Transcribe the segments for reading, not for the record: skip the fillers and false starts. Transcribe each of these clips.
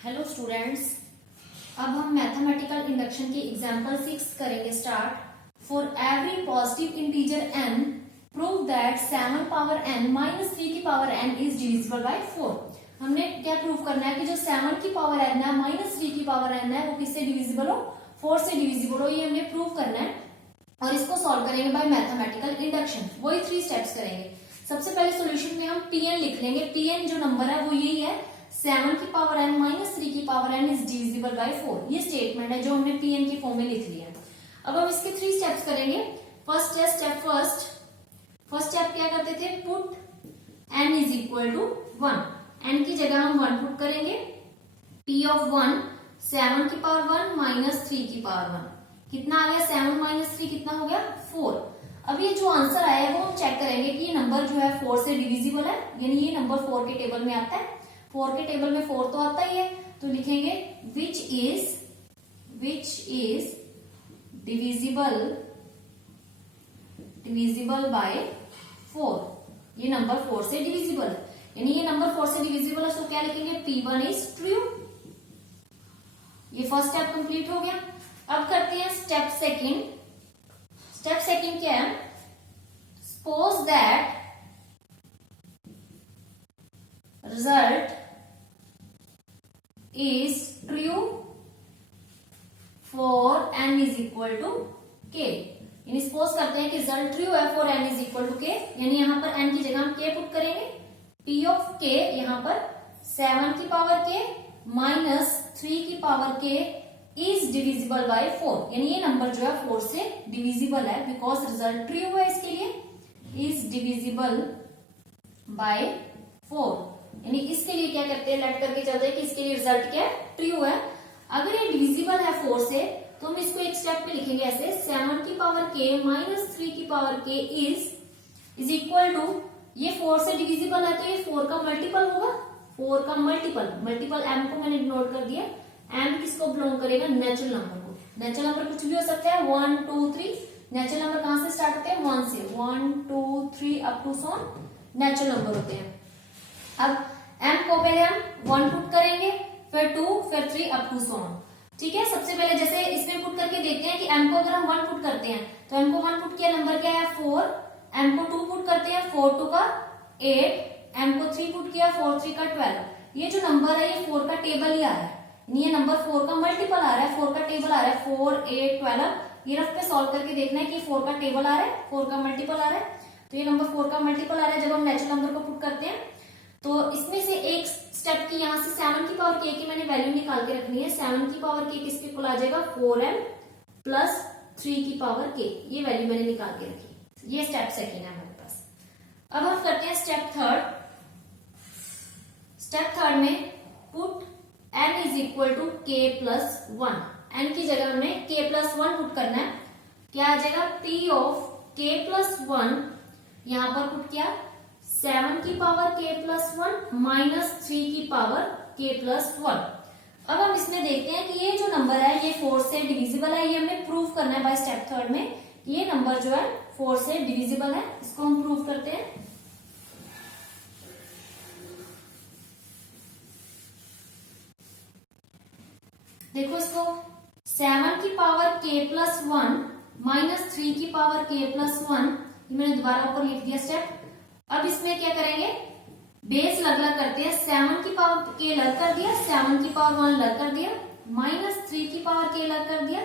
Hello students, अब हम mathematical induction की एग्जांपल 6 करेंगे start. For every positive integer n prove that 7 power n minus 3 की power n is divisible by 4। हमने क्या प्रूव करना है कि जो 7 की पावर n है माइनस 3 की पावर n है वो किससे डिविजिबल हो, 4 से डिविजिबल हो। ये हमें प्रूव करना है और इसको सॉल्व करेंगे बाय मैथमेटिकल इंडक्शन। वही 3 स्टेप्स करेंगे। सबसे पहले सॉल्यूशन में हम Tn लिख लेंगे। Tn जो नंबर है वो यही है, 7 की पावर n माइनस 3 की power n is divisible by 4। ये स्टेटमेंट है जो हमने Tn की फॉर्म में लिख लिया। अब हम इसके 3 स्टेप्स करेंगे। फर्स्ट है स्टेप फर्स्ट स्टेप क्या करते थे, put n is equal to 1। n की जगह हम 1 पुट करेंगे। p ऑफ 1 7 की पावर 1 माइनस 3 की पावर 1 कितना आ गया, 7 माइनस 3 कितना हो गया, 4। अब ये जो आंसर आया है वो हम चेक करेंगे कि ये नंबर जो है 4 से डिविजिबल है, यानी ये नंबर 4 के टेबल में आता है। 4 के टेबल में 4 तो आता ही है, तो लिखेंगे विच इज डिविजिबल बाय 4। ये नंबर 4 से डिविजिबल है, यानी ये नंबर 4 से डिविजिबल है, तो क्या लिखेंगे, P1 इज ट्रू। ये फर्स्ट स्टेप कंप्लीट हो गया। अब करते हैं स्टेप सेकंड। स्टेप सेकंड क्या है, suppose that result is true for n is equal to k। यानी सपोज करते हैं कि रिजल्ट ट्रू है for n is equal to k, यानी यहां पर n की जगह हम k पुट करेंगे। p ऑफ k यहां पर 7 की पावर k माइनस 3 की power k is divisible by 4, यानी ये नंबर जो है 4 से डिविजिबल है बिकॉज रिजल्ट ट्रू है, इसके लिए इज डिविजिबल बाय 4। यानी इसके लिए क्या करते हैं, लेट करके चलते हैं कि इसके लिए रिजल्ट क्या है, ट्रू है। अगर ये डिविजिबल है 4 से तो हम इसको एक स्टेप पे लिखेंगे ऐसे, 7 की पावर k माइनस 3 की power k is equal to, ये 4 से डिविजिबल है तो ये 4 का मल्टीपल होगा, 4 का मल्टीपल m को मैंने नोट कर दिया। m किसको बिलोंग करेगा, नेचुरल नंबर को। नेचुरल नंबर कुछ भी हो सकता है, 1 2 3। नेचुरल नंबर कहां से स्टार्ट होते हैं, 1 से, 1 2 3 up to so natural number होते हैं। अब m को पहले हम 1 पुट करेंगे, फिर 2, फिर 3 अप टू सो ऑन। ठीक है, सबसे पहले जैसे इसमें पुट करके देखते हैं कि m को अगर हम 1 पुट करते हैं तो m को 1 पुट किया, नंबर क्या है 4। m को 2 पुट करते हैं, 4 2 का 8। m को 3 पुट किया, 4 3 का 12। ये जो नंबर है ये 4 का टेबल ही आ रहा है, ये नंबर 4 का मल्टीपल आ रहा है, 4 का टेबल आ रहा है, 4 8 12। ये रफ पे सॉल्व करके देखना है कि 4 का टेबल आ रहा है, 4 का मल्टीपल आ रहा है, तो ये नंबर 4 का मल्टीपल आ रहा है। जब हम नेचुरल नंबर को पुट करते हैं तो इसमें से एक स्टेप की यहाँ से 7 की पावर k की मैंने वैल्यू निकाल के रखनी है। 7 की पावर k किसके इक्वल आ जाएगा, 4m प्लस 3 की पावर k। ये वैल्यू मैंने निकाल के रखी। ये स्टेप सेकेंड है हमारे पास। अब हम करते हैं स्टेप थर्ड। स्टेप थर्ड में put n is equal to k plus 1। n की जगह हमें k प्लस 1 पुट करना है। क्या आ जाएगा, p ऑफ k प्लस 1 यहां पर पुट किया, 7 की पावर k प्लस 1 माइनस 3 की पावर k प्लस 1। अब हम इसमें देखते हैं कि ये जो नंबर है ये 4 से डिविजिबल है। ये हमें प्रूव करना है बाय स्टेप थर्ड में, ये नंबर जो है 4 से डिविजिबल है। इसको हम प्रूव करते हैं। देखो इसको, 7 की पावर k प्लस 1 माइनस 3 की पावर k प्लस 1, ये मैंने दोबारा ऊपर लिख दिया स्टेप। अब इसमें क्या करेंगे, बेस अलग अलग करते हैं। 7 की पावर k अलग कर दिया, 7 की पावर 1 अलग कर दिया, माइनस 3 की पावर k अलग कर दिया,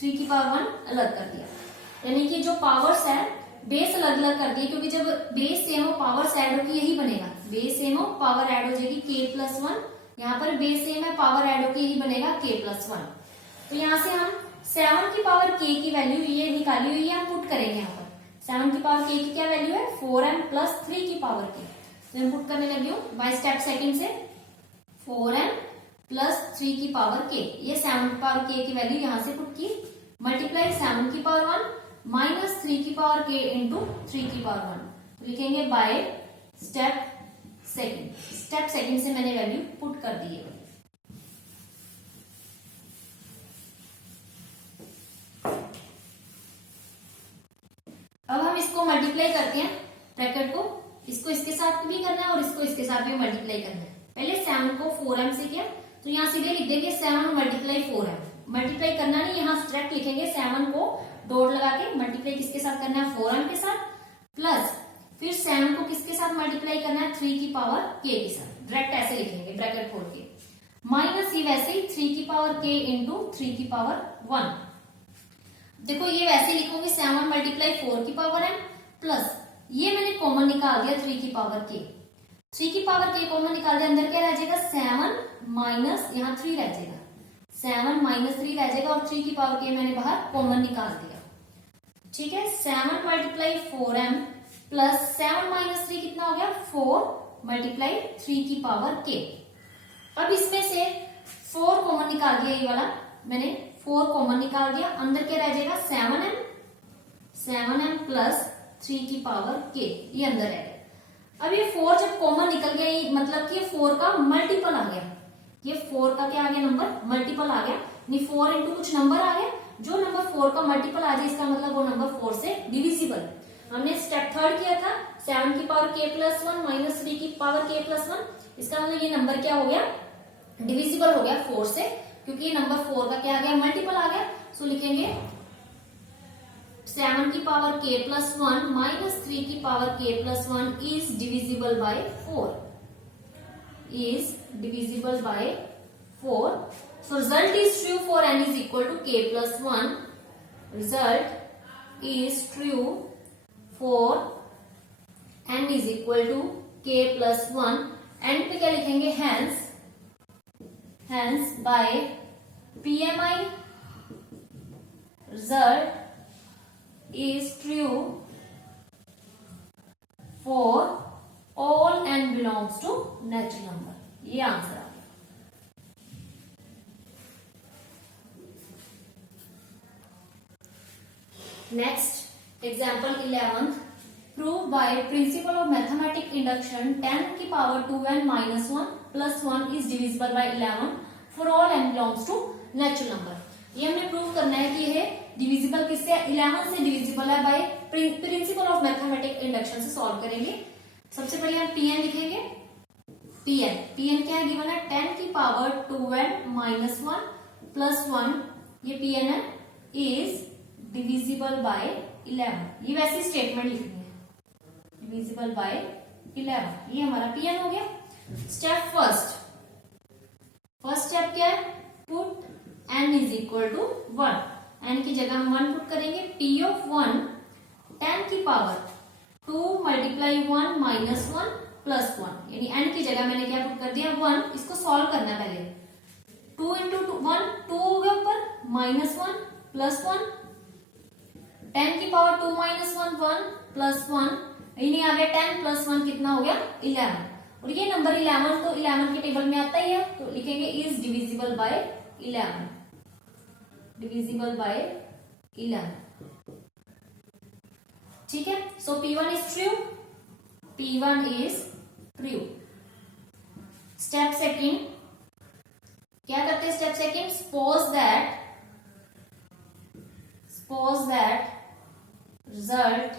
3 की पावर 1 अलग कर दिया। यानी कि जो पावर्स है बेस अलग अलग कर दिए, क्योंकि जब बेस सेम हो पावर्स ऐड होगी यही बनेगा। बेस सेम हो पावर ऐड हो जाएगी k प्लस 1, यहाँ पर बेस सेम है पावर ऐड होकर यही बनेगा k प्लस 1। तो यहाँ से हम 7 की पावर k की वैल्यू ये निकाली हुई है, हम पुट करेंगे। यहाँ पर 7 की पावर k की क्या वैल्यू है, 4m प्लस 3 की पावर k। तो मैं पुट करने लगी हूँ बाय स्टेप सेकंड से, 4m प्लस 3 की पावर k। ये 7 की पावर k की वैल्यू यहां से पुट की, मल्टीप्लाई 7 की पावर 1 माइनस 3 की पावर k इंटू 3 की पावर 1। तो लिखेंगे bye step second. Step second से मैंने वैल्यू पुट कर दी है। अब हम इसको मल्टीप्लाई करते हैं ब्रैकेट को, इसको इसके साथ भी करना है और इसको इसके साथ भी मल्टीप्लाई करना है। पहले 7 को 4m से किया तो यहाँ सीधे लिख देंगे 7 मल्टीप्लाई 4 है। मल्टीप्लाई करना नहीं, यहाँ डायरेक्ट लिखेंगे 7 को डॉट लगा के मल्टीप्लाई किसके साथ करना है 4m के साथ, प्लस फिर 7 को किसके साथ मल्टीप्लाई करना है 3 की पावर k के साथ, डायरेक्ट ऐसे लिखेंगे ब्रैकेट खोल के, माइनस ये वैसे ही 3 की पावर k इंटू 3 की पावर 1। देखो ये वैसे लिखूंगी 7 मल्टीप्लाई 4 की पावर m प्लस ये मैंने कॉमन निकाल दिया 3 की पावर k, 3 की पावर k कॉमन निकाल दिया, अंदर क्या रह जाएगा 7 माइनस यहाँ 3 रह जाएगा, 7 माइनस 3 रह जाएगा और 3 की पावर k मैंने बाहर कॉमन निकाल दिया। ठीक है, 7 मल्टीप्लाई 4m प्लस 7 माइनस 3 कितना हो गया 4 मल्टीप्लाई 3 की पावर k। अब इसमें से 4 कॉमन निकाल दिया, ये वाला मैंने 4 कॉमन निकाल दिया, अंदर क्या रह जाएगा 7m प्लस 3 की पावर k, ये अंदर है। अब ये 4 जब कॉमन निकल गया, ये मतलब कि 4 का मल्टीपल आ गया, ये 4 का क्या आ गया नंबर मल्टीपल आ गया, यानी 4 इंटू कुछ नंबर आ गया, जो नंबर 4 का मल्टीपल आ जाए इसका मतलब वो नंबर 4 से डिविजिबल। हमने स्टेप थर्ड किया था 7 की पावर k प्लस 1 माइनस 3 की पावर k प्लस 1, इसका मतलब ये नंबर क्या हो गया डिविजिबल हो गया 4 से, क्योंकि ये नंबर 4 का क्या आ गया मल्टीपल आ गया। सो लिखेंगे 7 की पावर k प्लस 1 माइनस 3 की power k plus 1 is divisible by 4, is divisible by 4। So result is true for n is equal to k plus 1, result is true for n is equal to k plus 1, end पे क्या लिखेंगे hence by PMI result is true for all n belongs to natural number, ये answer आ गया। Next example 11th, prove by principle of mathematic induction 10 की power 2n minus 1 plus 1 is divisible by 11 for all n belongs to natural number. ये हमें prove करना है कि ये डिविजिबल किससे 11 से डिविजिबल है by principle of mathematic induction से सॉल्व करेंगे। सबसे पहले हम pn लिखेंगे, pn क्या है गिवन है 10 की पावर 2n माइनस 1 प्लस 1, ये pn है इज डिविजिबल बाय 11, ये वैसी स्टेटमेंट लिखेंगे डिविजिबल बाय 11, ये हमारा pn हो गया। स्टेप फर्स्ट स्टेप क्या है put n is equal to 1, n की जगह हम 1 पुट करेंगे, p ऑफ 1 10 की पावर 2 मल्टीप्लाई 1 माइनस 1 प्लस 1, यानी n की जगह मैंने क्या पुट कर दिया 1, इसको सॉल्व करना पहले 2 इंटू 1 2 हो गया ऊपर माइनस 1 प्लस 1, 10 की पावर 2 माइनस 1 1 प्लस 1, यानी आ गया 10 प्लस 1 कितना हो गया 11, और ये नंबर 11 तो 11 के टेबल में आता ही है, तो लिखेंगे is divisible by 11, divisible by 11। ठीक है, so P1 is true, P1 is true. Step second क्या करते हैं, step second suppose that result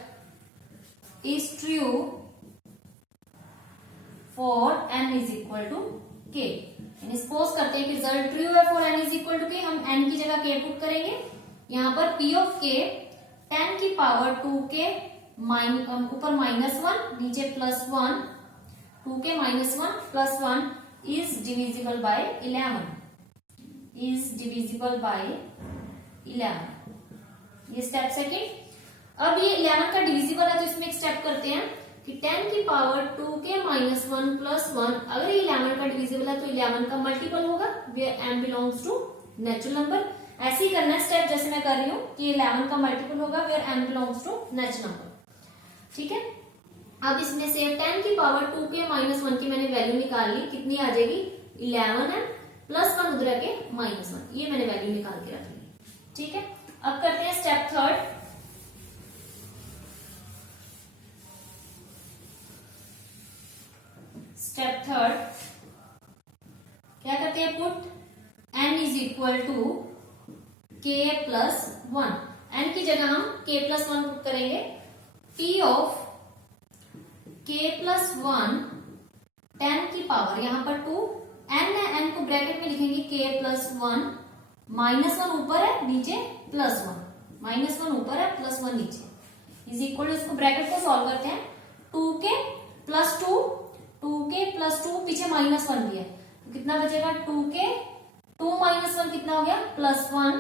is true for n is equal to k, यानी सपोज करते हैं कि रिजल्ट ट्रू है for n is equal to k, हम n की जगह k पुट करेंगे, यहाँ पर p ऑफ k 10 की पावर 2k ऊपर माइनस 1 नीचे plus 1, 2k minus 1 plus 1 is divisible by 11, is divisible by 11, ये स्टेप सेकंड। अब ये 11 का डिविजिबल है तो इसमें एक स्टेप करते हैं कि 10 की पावर 2k माइनस 1 प्लस 1, अगर ये 11 का डिविजिबल है तो 11 का मल्टीपल होगा where m belongs to natural number. ऐसे ही करना स्टेप जैसे मैं कर रही हूँ कि 11 का मल्टीपल होगा where m belongs to natural number. ठीक है, अब इसमें से 10 की पावर 2k माइनस 1 की मैंने वैल्यू निकाल ली, कितनी आ जाएगी 11m प्लस 1 उधर के माइनस 1, ये मैंने वैल्यू निकाल के रख ली। ठीक है, अब करते हैं स्टेप थर्ड। स्टेप थर्ड क्या करते हैं put n is equal to k plus 1, n की जगह हम k प्लस 1 पुट करेंगे, p ऑफ k प्लस 1 10 की पावर यहाँ पर 2 n है, n को ब्रैकेट में लिखेंगे k plus one, minus one ऊपर है नीचे प्लस वन, माइनस वन ऊपर है प्लस वन नीचे इज इक्वल टू, इसको ब्रैकेट को सॉल्व करते हैं, 2k plus two, 2k plus two, पीछे माइनस वन भी है तो कितना बचेगा 2k, 2 माइनस वन कितना हो गया प्लस वन,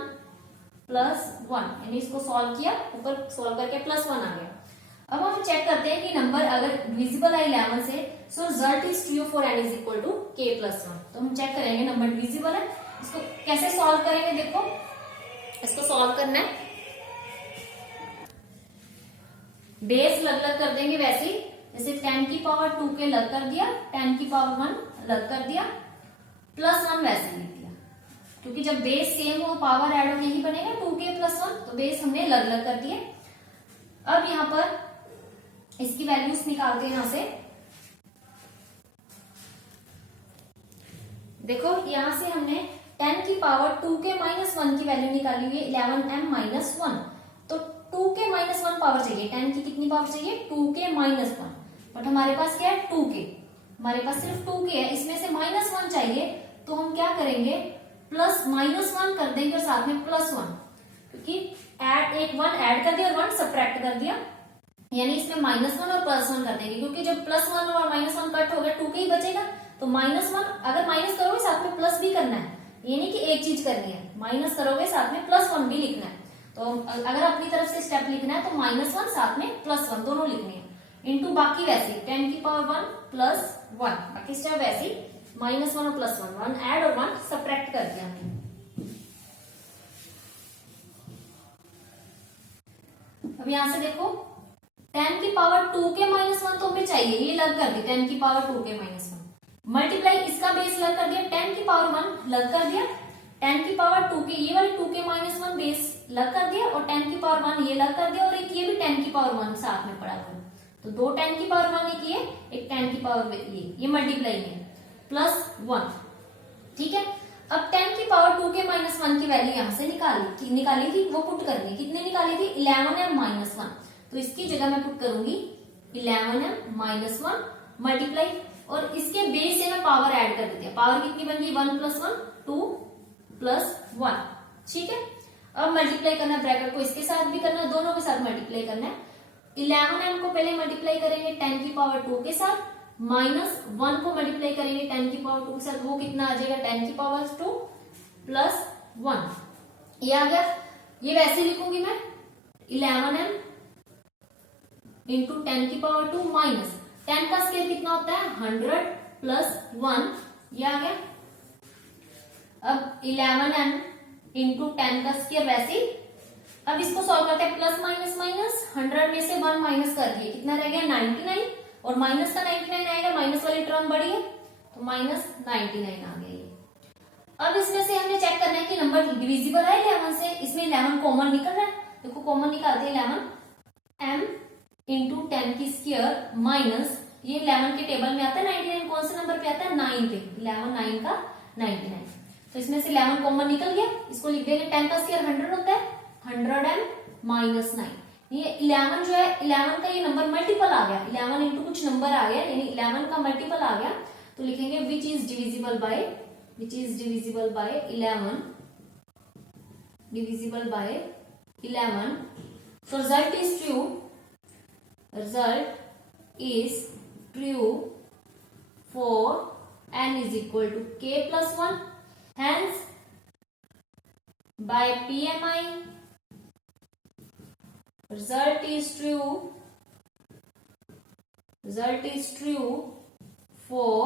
प्लस वन, यानी इसको सॉल्व किया, ऊपर सॉल्व करके प्लस वन आ गया। अब हम चेक करते हैं कि नंबर अगर डिविजिबल है 11 से, so result is true for n is equal to k plus one. तो हम चेक करेंगे नंबर डिविजिबल है, इसको कैसे सॉल्व करेंगे, देखो इसको सॉल्व करना है, बेस अलग अलग कर देंगे वैसे ही, जैसे 10 की पावर 2 के अलग कर दिया, 10 की पावर 1 अलग कर दिया, प्लस वन वैसे लिख दिया, क्योंकि जब बेस सेम हो पावर एड हो यही बनेगा 2k प्लस वन, तो बेस हमने अलग अलग कर दिए। अब यहां पर इसकी वैल्यूज निकालते हैं, यहां से देखो यहां से हमने 10 की पावर 2k माइनस वन की वैल्यू निकाली हुई है 11m माइनस वन, तो 2k माइनस वन पावर चाहिए, 10 की कितनी पावर चाहिए 2k माइनस वन, बट हमारे पास क्या है 2k, हमारे पास सिर्फ 2k है, इसमें से माइनस वन चाहिए, तो हम क्या करेंगे प्लस माइनस वन कर देंगे और साथ में प्लस वन, क्योंकि एक वन ऐड कर दिया और वन सब्ट्रैक्ट कर दिया, यानी इसमें माइनस वन और प्लस वन कर देंगे, क्योंकि जब प्लस वन और माइनस वन कट हो गया 2k ही बचेगा, तो माइनस वन अगर माइनस करोगे साथ में प्लस भी करना है, ये नहीं कि एक चीज करनी है, माइनस करोगे साथ में प्लस वन भी लिखना है, तो अगर अपनी तरफ से स्टेप लिखना है तो माइनस वन साथ में प्लस वन दोनों लिखने हैं, इंटू बाकी वैसे 10 की पावर वन प्लस वन, बाकी स्टेप वैसे माइनस वन और प्लस वन, वन ऐड और वन सब्ट्रैक्ट कर दिया हमने। अब यहां से देखो 10 की पावर 2k माइनस वन तो हमें चाहिए, ये लग कर दी 10 की power 2k minus one, multiply इसका बेस लग कर दिया, 10 की पावर 1 लग कर दिया, 10 की पावर 2k, ये वाली 2k माइनस वन बेस लग कर दिया, और 10 की पावर 1 ये लग कर दिया, और एक ये भी 10 की पावर 1 साथ में पड़ा हुआ, तो दो 10 की पावर 1 एक ये, एक 10 की पावर ये मल्टीप्लाई में प्लस वन, ठीक है। अब 10 की पावर 2k माइनस वन की वैल्यू यहां से निकाली थी, वो पुट करनी, कितने निकाली थी 11m माइनस वन, तो इसकी जगह मैं पुट करूंगी 11m माइनस वन मल्टीप्लाई, और इसके बेस से मैं पावर ऐड कर देती है, पावर कितनी बन गई 1 प्लस 1 2 प्लस 1, ठीक है। अब मल्टीप्लाई करना ब्रैकेट को इसके साथ भी करना है, दोनों के साथ मल्टीप्लाई करना है, 11m को पहले मल्टीप्लाई करेंगे 10 की पावर 2 के साथ, माइनस 1 को मल्टीप्लाई करेंगे 10 की पावर 2 के साथ, वो कितना आ जाएगा 10 की पावर 2 प्लस 1, ये आ गया। ये वैसे लिखूंगी मैं 11m इंटू 10 की पावर 2 माइनस 10 का स्क्वायर कितना होता है 100 प्लस 1, ये आ गया। अब 11m इंटू 10 का स्क्वायर वैसे ही, अब इसको सॉल्व करते हैं, प्लस माइनस माइनस 100 में से 1 माइनस कर दिए, कितना रह गया 99, और माइनस का 99 आएगा, माइनस वाली टर्म बड़ी है तो माइनस 99 आ गया। अब इसमें से हमने चेक करना है कि नंबर डिविजिबल है 11 से, इसमें 11 कॉमन निकल रहा है, देखो कॉमन निकालते हैं 11m इंटू 10 की स्क्वायर माइनस, ये 11 के टेबल में आता है 99, कौन से नंबर पे आता है 9 पे, 11 9 का 99, तो इसमें से 11 कॉमन निकल गया, इसको लिख देंगे 10 का स्क्वायर 100 होता है, 100m माइनस 9, ये 11 जो है 11 का ये नंबर मल्टीपल आ गया, 11 इंटू कुछ नंबर आ गया, यानी 11 का मल्टीपल आ गया, तो लिखेंगे which is divisible by 11, divisible by 11, so result is true for n is equal to k plus 1, hence by PMI result is true for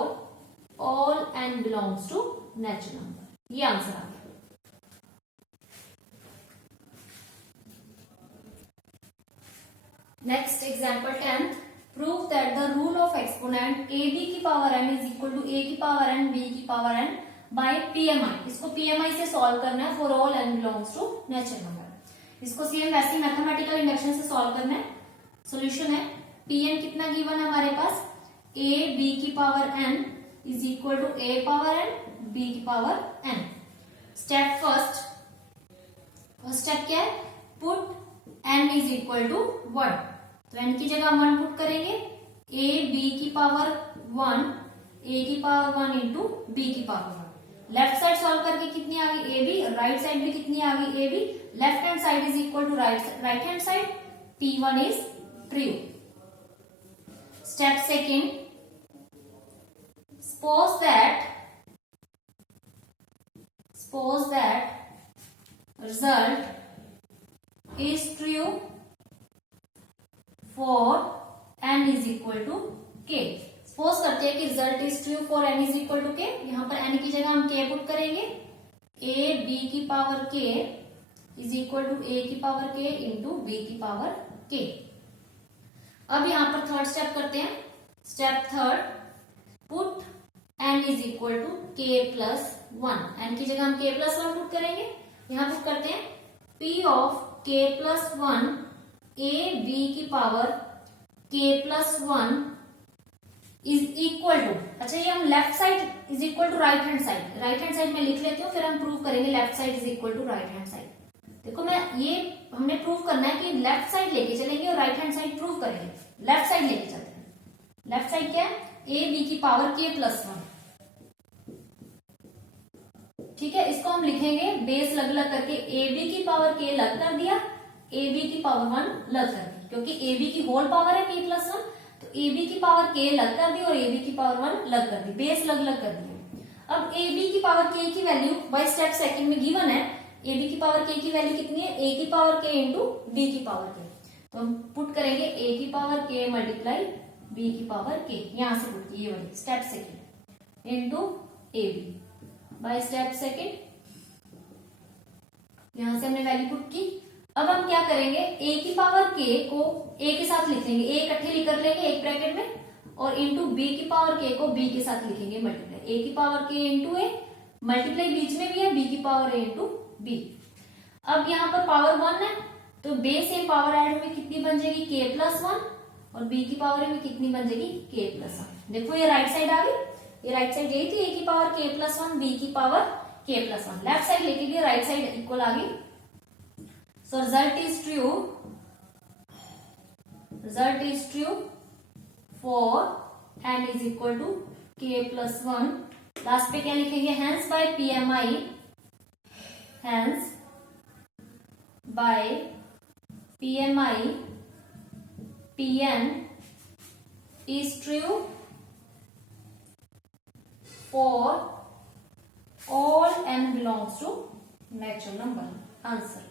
all n belongs to natural number, ये answer आ गया। Next example 10th, prove that the rule of exponent A B की power n is equal to A की power n B की power n by PMI, इसको PMI से solve करना है for all n belongs to natural number, इसको same वैसे mathematical induction से सॉल्व करना है। सॉल्यूशन है Pn कितना गिवन है हमारे पास, a b की power n is equal to a power n b की power n। Step first step क्या है, put n is equal to 1, तो n की जगह 1 पुट करेंगे, a b की पावर 1 a की पावर 1 इंटू b की पावर 1, लेफ्ट साइड सॉल्व करके कितनी आ गई ए बी, राइट साइड भी कितनी आ गई a b, left hand side is equal to right hand side, P1 is true. Step second, suppose that result is true for n is equal to k। Suppose करते हैं कि result is true for n is equal to k। यहां पर n की जगह हम k put करेंगे, a b की power k is equal to a की पावर k इंटू b की पावर k। अब यहां पर थर्ड स्टेप करते हैं। Step third, put n is equal to k plus 1। n की जगह हम k प्लस 1 पुट करेंगे। यहां पुट करते हैं p of k plus 1 a b की power k plus 1 is equal to, अच्छा ये हम left side is equal to right hand side में लिख लेती हूँ, फिर हम प्रूव करेंगे left side is equal to right hand side. देखो मैं ये हमने प्रूव करना है कि लेफ्ट साइड लेके चलेंगे और राइट हैंड साइड प्रूव करेंगे। लेफ्ट साइड लेके चलते हैं। लेफ्ट साइड क्या है, ए बी की पावर k प्लस 1। ठीक है, इसको हम लिखेंगे बेस लग लग करके, ए बी की पावर k लग कर दिया, ए बी की पावर 1 लग कर दी, क्योंकि ए बी की होल पावर है k प्लस 1, तो ए बी की पावर k लग कर दी और ए बी की पावर 1 लग कर दी, बेस लग लग कर दी। अब ए बी की पावर k की वैल्यू बाय स्टेप सेकंड में गिवन है, ए बी की पावर k की वैल्यू कितनी है, a की पावर k इंटू b की पावर k। तो हम पुट करेंगे a की पावर k मल्टीप्लाई b की पावर k, यहां से पुट की ये वाली step second into a b by step second, यहां से हमने वैल्यू पुट की। अब हम क्या करेंगे, a की पावर k को a के साथ लिख लेंगे, a इकट्ठे लिख कर लेंगे एक ब्रैकेट में, और इंटू b की पावर k को b के साथ लिखेंगे मल्टीप्लाई, a की power k into a multiply बीच में भी है, b की पावर a इंटू b। अब यहाँ पर पावर 1 है, तो बेस से पावर ऐड में कितनी बन जाएगी k प्लस 1, और b की पावर में कितनी बन जाएगी k प्लस 1। देखो ये राइट साइड आ गई, ये राइट साइड गई थी, a की पावर k प्लस 1, b की power k plus 1। Left side लेके गए, राइट साइड इक्वल आ गई। So result is true for n is equal to k plus 1। Last पे क्या लिखेंगे, hence by PMI Pn is true for all n belongs to natural number। Answer